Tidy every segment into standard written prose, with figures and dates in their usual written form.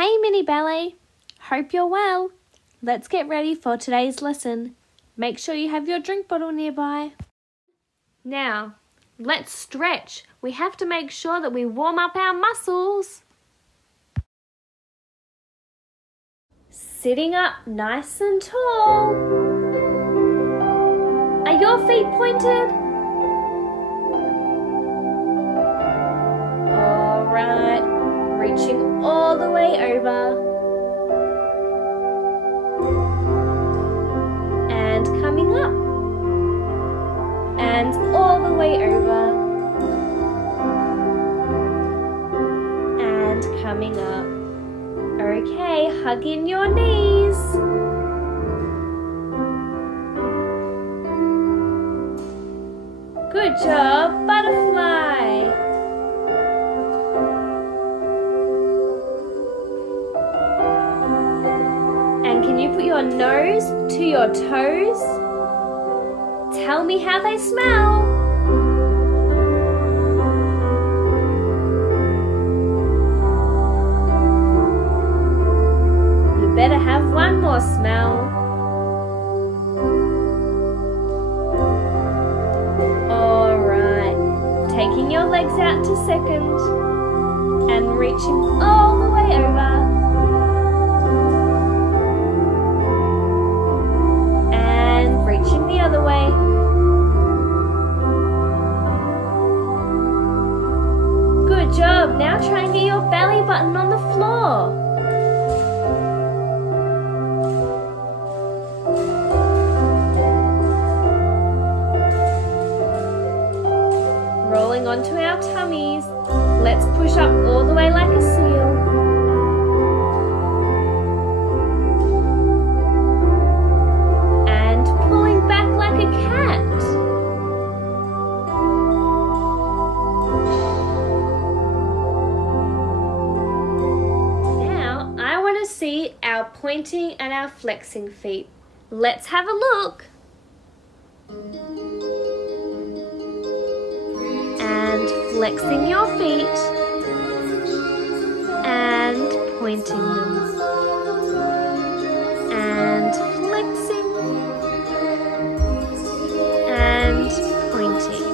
Hey mini ballet, hope you're well. Let's get ready for today's lesson. Make sure you have your drink bottle nearby. Now, let's stretch. We have to make sure that we warm up our muscles. Sitting up nice and tall. Are your feet pointed? Alright, reaching all the way over. And coming up. And all the way over. And coming up. Okay, hug in your knees. Good job, butterfly. And can you put your nose to your toes? Tell me how they smell. You better have one more smell. Alright, taking your legs out to second and reaching all the way over. And reaching the other way. Good job. Now try and get your belly button on the floor. Rolling onto our tummies. Let's push up all the way like a seal. And pulling back like a cat. Now, I want to see our pointing and our flexing feet. Let's have a look. And flexing your feet and pointing them. And flexing and pointing.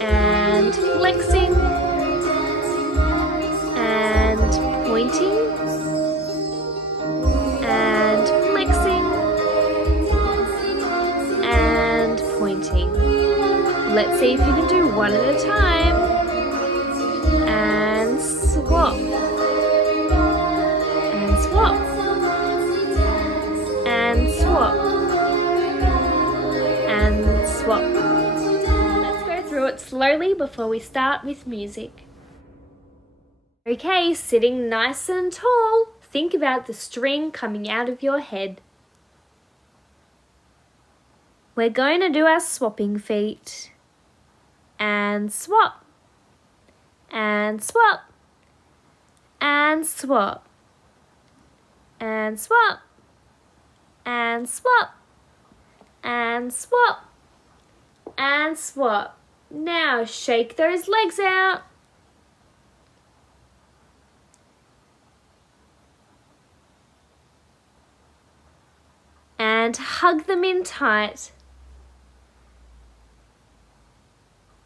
And flexing and pointing. And flexing and pointing. Let's see if you can do one at a time. And swap. And swap. And swap. And swap. Let's go through it slowly before we start with music. Okay, sitting nice and tall. Think about the string coming out of your head. We're going to do our swapping feet. And swap. And swap. And swap. And swap. And swap. And swap. And swap. Now shake those legs out. And hug them in tight.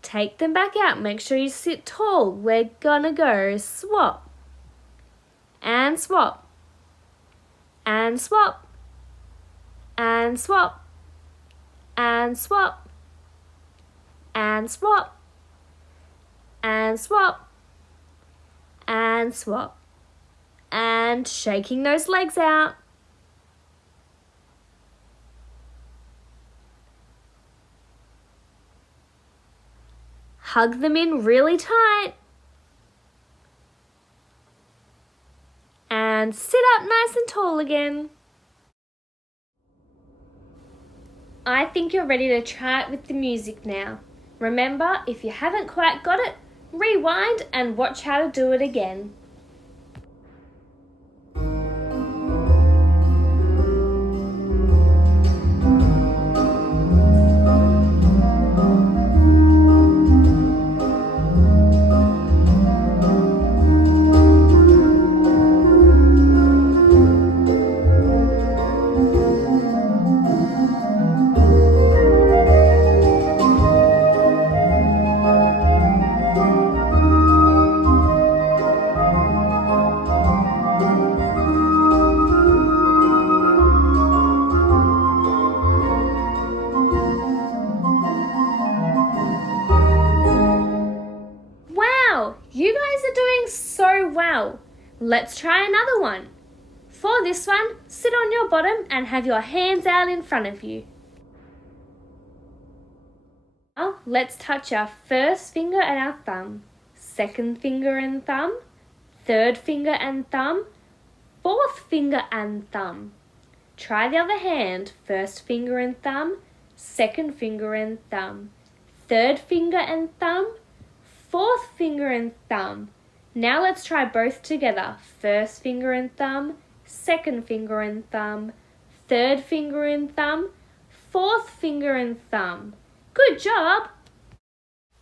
Take them back out. Make sure you sit tall. We're gonna go swap. And swap. And swap. And swap. And swap. And swap. And swap. And swap. And shaking those legs out. Hug them in really tight. And sit up nice and tall again. I think you're ready to try it with the music now. Remember, if you haven't quite got it, rewind and watch how to do it again. doing so well. Let's try another one. For this one, sit on your bottom and have your hands out in front of you. Now, let's touch our first finger and our thumb, second finger and thumb, third finger and thumb, fourth finger and thumb. Try the other hand, first finger and thumb, second finger and thumb, third finger and thumb, fourth finger and thumb. Now let's try both together, first finger and thumb, second finger and thumb, third finger and thumb, fourth finger and thumb. Good job!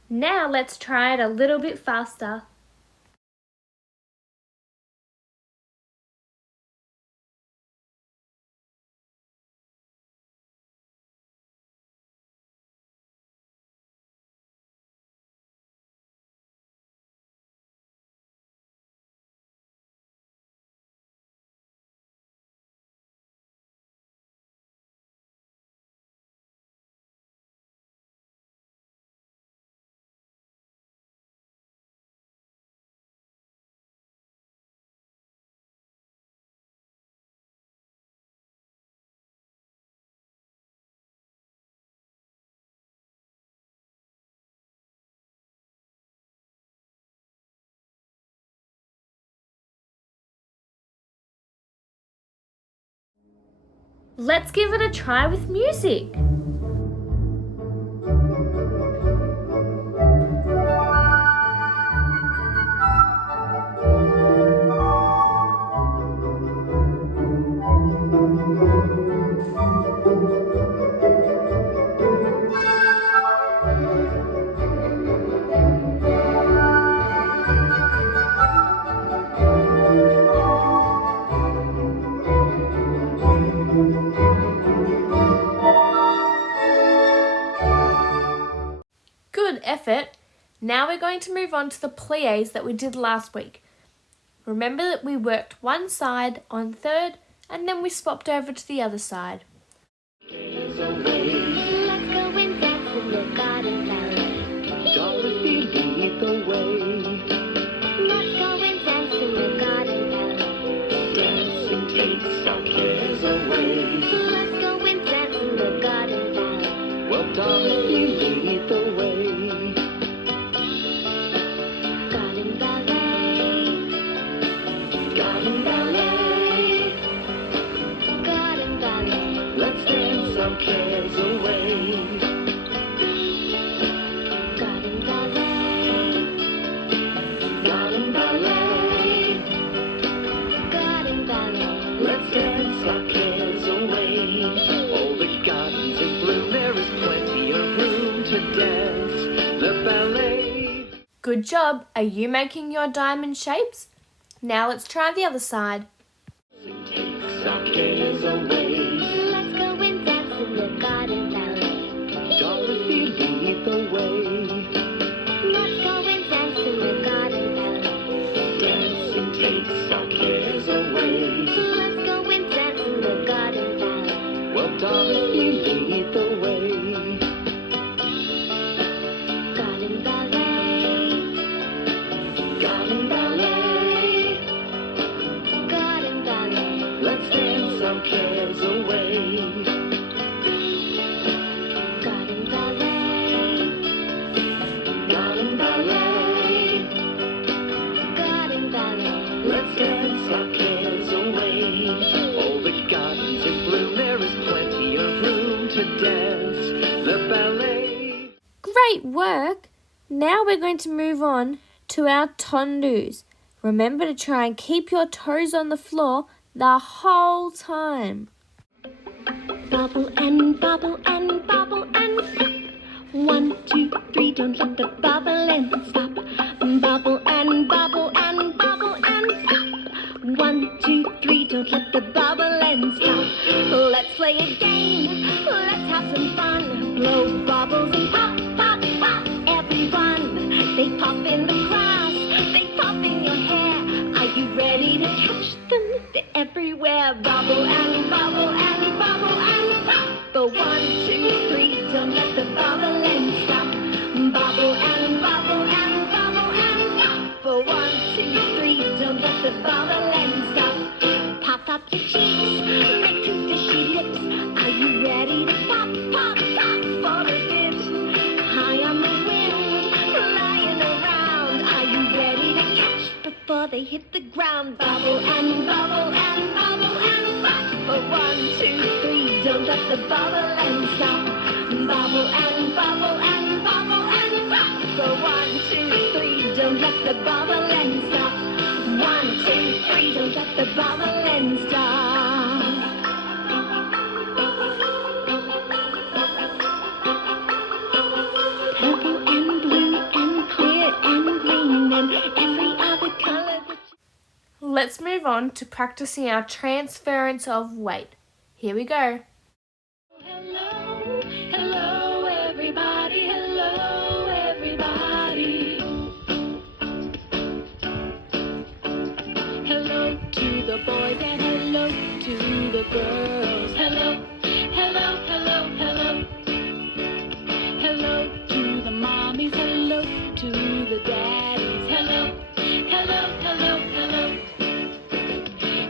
Now let's try it a little bit faster. Let's give it a try with music. Good effort. Now we're going to move on to the pliés that we did last week. Remember that we worked one side on third and then we swapped over to the other side. Let's go and dance in the garden ballet. Dorothy, lead the way. Let's go and dance in the garden ballet. Dancing takes our cares away. Let's go and dance in the garden ballet. Well, Dorothy, lead the way. Garden ballet. Garden ballet. Garden ballet. Let's dance our cares away. Garden ballet. Garden ballet. Garden ballet. Let's dance our cares away. Oh, the garden's in bloom, there is plenty of room to dance the ballet. Good job. Are you making your diamond shapes? Now let's try the other side. Takes our cares away. Let's go and dance in the garden ballet. Dorothy, lead the way. Let's go and dance in the garden ballet. Dancing takes our cares away. Let's go and dance in the garden ballet. Well, Dorothy, lead the way. Garden ballet. Garden ballet. Garden ballet. Let's dance our cares away. Garden ballet. Garden ballet. Garden ballet. Let's dance our cares away. Oh, the garden's in bloom, there is plenty of room to dance the ballet. Great work! Now we're going to move on to our tondus. Remember to try and keep your toes on the floor the whole time. Bubble and bubble and bubble and stop. 1, 2, 3, don't let the bubble and stop. Bubble and bubble and bubble and stop. 1, 2, 3, don't let the bubble and stop. Let's play a game, let's have some fun. Blow bubbles and pop, pop, pop. Everyone, they pop in the grass, they pop in your hair. Are you ready to catch them? They're everywhere. Bubble and bubble and bubble and pop. The 1, 2, 3, don't let the bubble and stop. Bubble and bubble and bubble and pop. The 1, let the bubble end stop. Puff up your cheeks, make two fishy lips. Are you ready to pop, pop, pop for a bit? High on the wind, flying around. Are you ready to catch before they hit the ground? Bubble and bubble and bubble and pop. For 1, 2, 3, don't let the bubble end stop. Bubble and bubble and bubble and pop. For 1, 2, 3, don't let the bubble end stop. 1, 2, 3, don't let the bubble end stop. Purple and blue and clear and green and every other color that you... Let's move on to practicing our transference of weight. Here we go. Hello, hello everybody, hello everybody. Hello to the boys and hello to the girls. Hello, hello, hello, hello. Hello to the mommies, hello to the daddies. Hello, hello, hello, hello.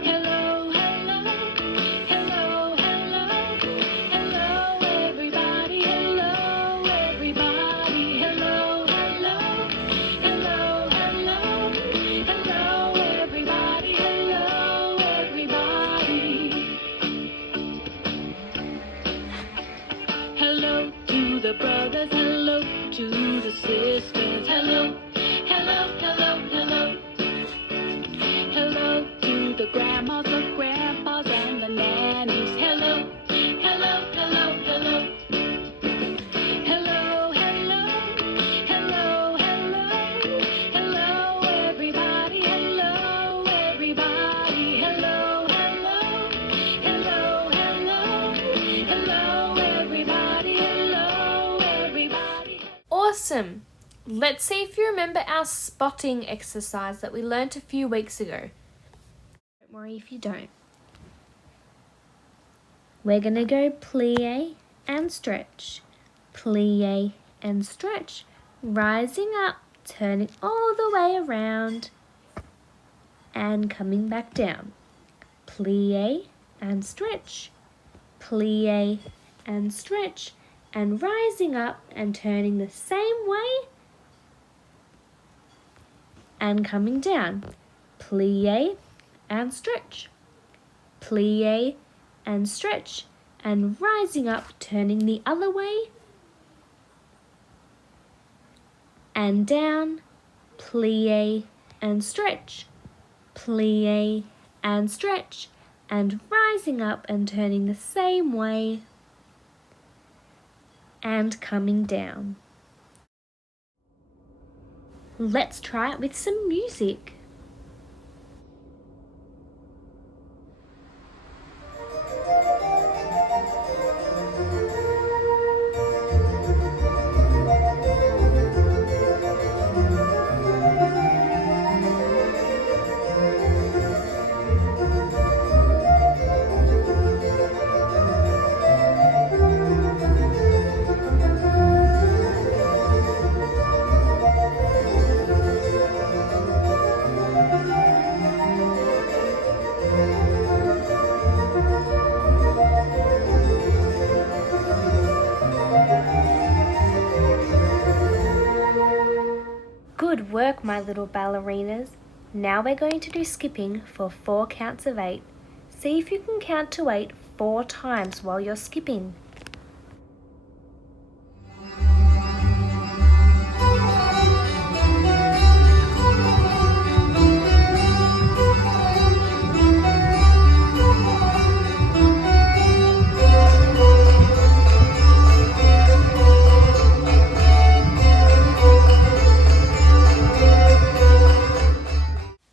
Hello, hello, hello, hello. Hello everybody, hello everybody. Hello, hello, hello, hello. Hello everybody, hello everybody. Hello to the brothers, hello to the sisters. Hello, hello, hello, hello. Hello to the grandmas, the grandpas, and the nannies. Hello, hello, hello, hello. Hello, hello, hello, hello. Hello everybody, hello everybody. Hello, hello, hello, hello. Hello everybody, hello everybody. Awesome! Let's see if you remember our spotting exercise that we learnt a few weeks ago. Don't worry if you don't. We're going to go plie and stretch, plie and stretch, rising up, turning all the way around and coming back down. Plie and stretch, plie and stretch, and rising up and turning the same way and coming down. Plie and stretch, plie and stretch, and rising up, turning the other way and down. Plie and stretch, plie and stretch, and rising up and turning the same way and coming down. Let's try it with some music. Good work, my little ballerinas. Now we're going to do skipping for 4 counts of 8. See if you can count to 8 4 times while you're skipping.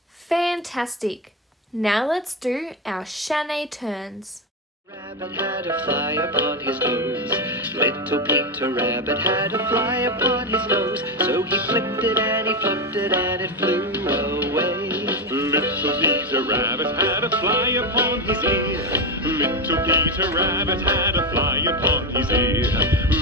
Fantastic! Now let's do our chaîné turns. Rabbit had a fly upon his nose. Little Peter Rabbit had a fly upon his nose. So he flipped it and he fluffed it and it flew away. Little Peter Rabbit had a fly upon his ear. Little Peter Rabbit had a fly upon his ear.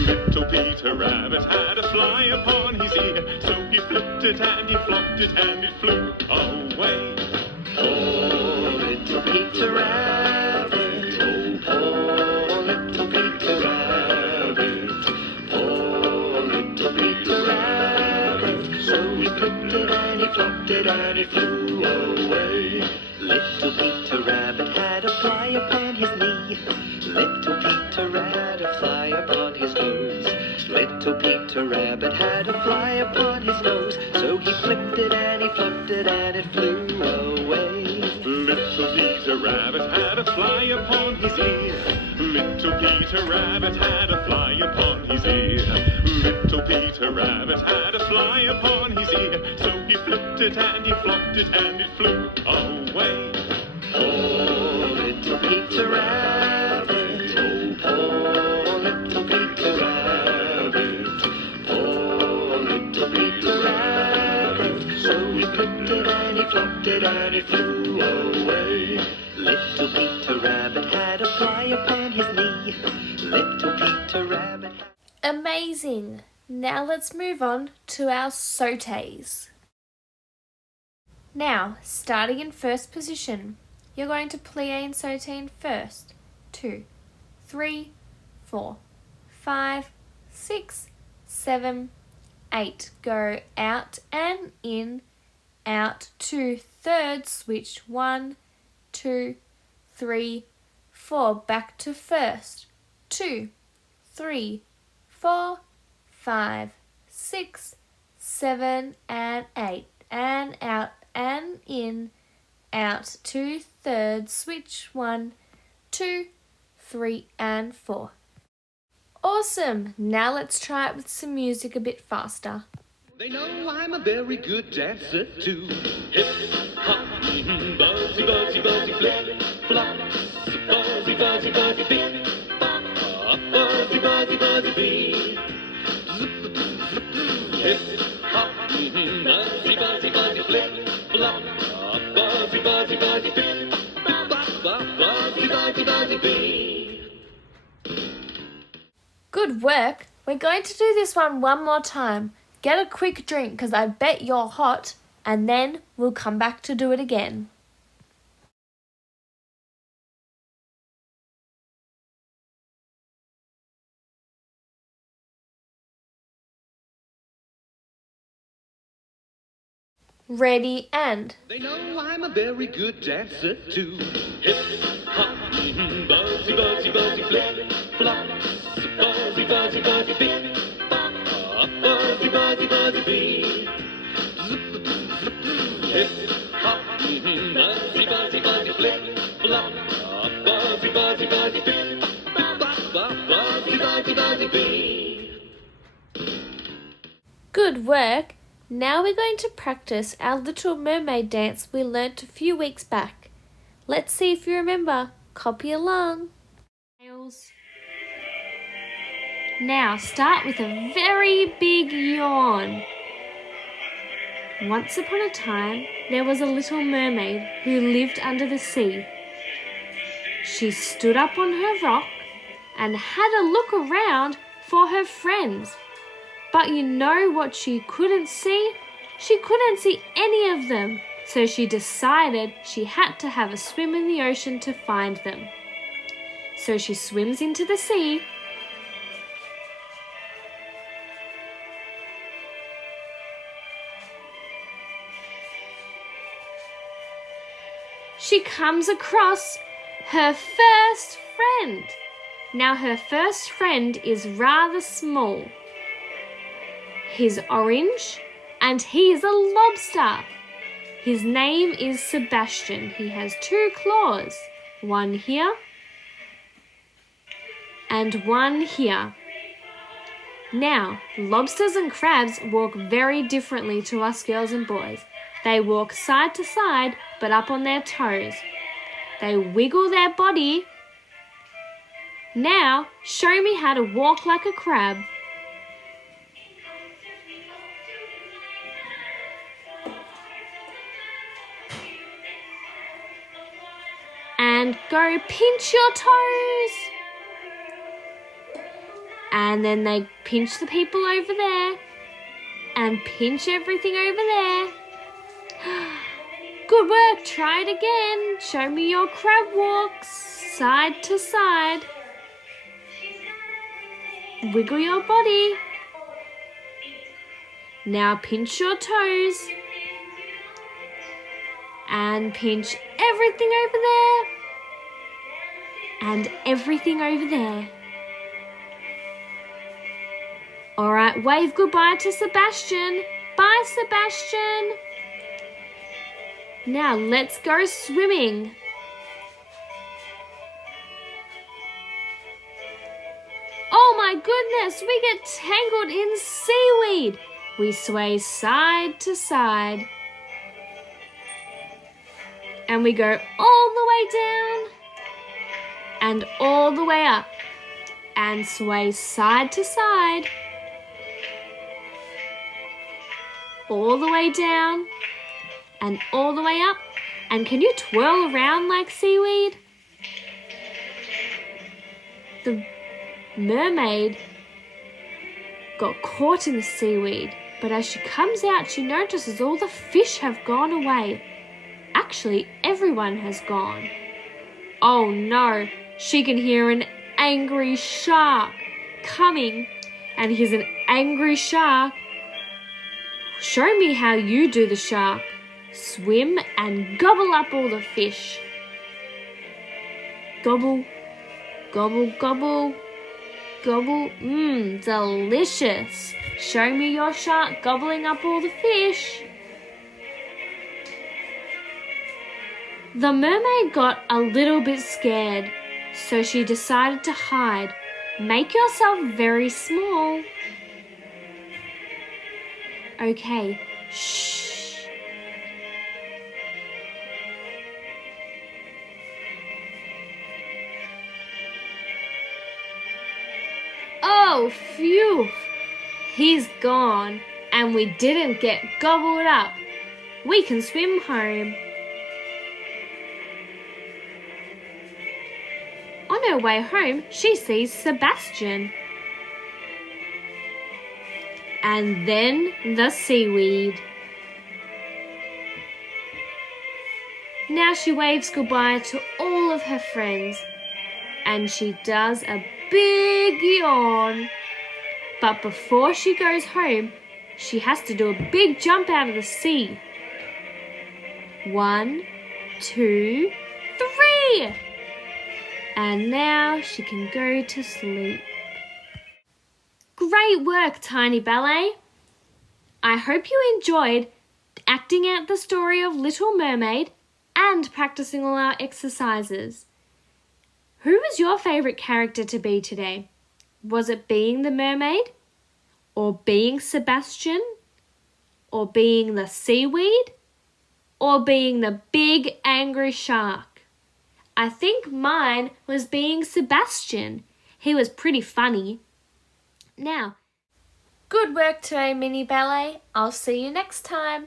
Little Peter Rabbit had a fly upon his ear. So he flipped it and he flopped it and it flew away. had a fly upon his nose, so he flipped it and he fluffed it and it flew away. Little Peter Rabbit had a fly upon his ear. Little Peter Rabbit had a fly upon his ear. Little Peter Rabbit had a fly upon his ear. So he flipped it and he flopped it and it flew away. Oh, little Peter Rabbit, oh, little Peter Rabbit, oh, little Peter Rabbit. So he flipped it and he flopped it and it flew away. Little Peter Rabbit had a fly upon his knee. Little Peter Rabbit. Amazing! Now let's move on to our sautés. Now, starting in first position, you're going to plie and sauté in first. 2, 3, 4, 5, 6, 7, 8. Go out and in, out, 2 thirds, switch 1, 2, 3, 4. Back to first. 2, 3, 4, 5, 6, 7, and 8. And out and in, out, 2 thirds, switch 1, 2, 3, and 4. Awesome! Now let's try it with some music a bit faster. They know I'm a very good dancer too. Hip, hop, buzzy, buzzy, buzzy, flip, flop, buzzy, buzzy, buzzy, beep, bop, buzzy, buzzy, buzzy, beep. Hip, hop, buzzy, buzzy, buzzy, flip, flop, buzzy, buzzy, buzzy, beep, bop, buzzy, buzzy, buzzy, beep. Good work! We're going to do this one more time. Get a quick drink because I bet you're hot, and then we'll come back to do it again. Ready and... They know I'm a very good dancer too. Hip, hop, buzzy, buzzy, buzzy, flip, flop, buzzy, buzzy, buzzy, beep, bop, buzzy, buzzy, buzzy, beep. Hip, hop, buzzy, buzzy, buzzy, flip, flop, buzzy, buzzy, buzzy, beep, bop, buzzy, buzzy, buzzy, beep. Good work! Now we're going to practice our Little Mermaid dance we learnt a few weeks back. Let's see if you remember. Copy along. Now start with a very big yawn. Once upon a time, there was a little mermaid who lived under the sea. She stood up on her rock and had a look around for her friends. But you know what she couldn't see? She couldn't see any of them. So she decided she had to have a swim in the ocean to find them. So she swims into the sea. She comes across her first friend. Now her first friend is rather small. He's orange and he's a lobster. His name is Sebastian. He has 2 claws, one here and one here. Now, lobsters and crabs walk very differently to us girls and boys. They walk side to side but up on their toes. They wiggle their body. Now, show me how to walk like a crab. And go pinch your toes. And then they pinch the people over there. And pinch everything over there. Good work. Try it again. Show me your crab walks. Side to side. Wiggle your body. Now pinch your toes. And pinch everything over there. And everything over there. Alright. Alright, wave goodbye to Sebastian. Bye, Sebastian. Now let's go swimming. Oh my goodness, we get tangled in seaweed. We sway side to side. And we go all the way down and all the way up and sway side to side. All the way down and all the way up. And can you twirl around like seaweed? The mermaid got caught in the seaweed, but as she comes out, she notices all the fish have gone away. Actually, everyone has gone. Oh no, she can hear an angry shark coming, and he's an angry shark. Show me how you do the shark. Swim and gobble up all the fish. Gobble, gobble, gobble, gobble. Delicious. Show me your shark gobbling up all the fish. The mermaid got a little bit scared, so she decided to hide. Make yourself very small. Okay, shh. Oh, phew. He's gone, and we didn't get gobbled up. We can swim home. On her way home, she sees Sebastian. And then the seaweed. Now she waves goodbye to all of her friends. And she does a big yawn. But before she goes home, she has to do a big jump out of the sea. 1, 2, 3. And now she can go to sleep. Great work, Tiny Ballet. I hope you enjoyed acting out the story of Little Mermaid and practicing all our exercises. Who was your favourite character to be today? Was it being the mermaid? Or being Sebastian? Or being the seaweed? Or being the big angry shark? I think mine was being Sebastian. He was pretty funny. Now, good work today, Mini Ballet. I'll see you next time.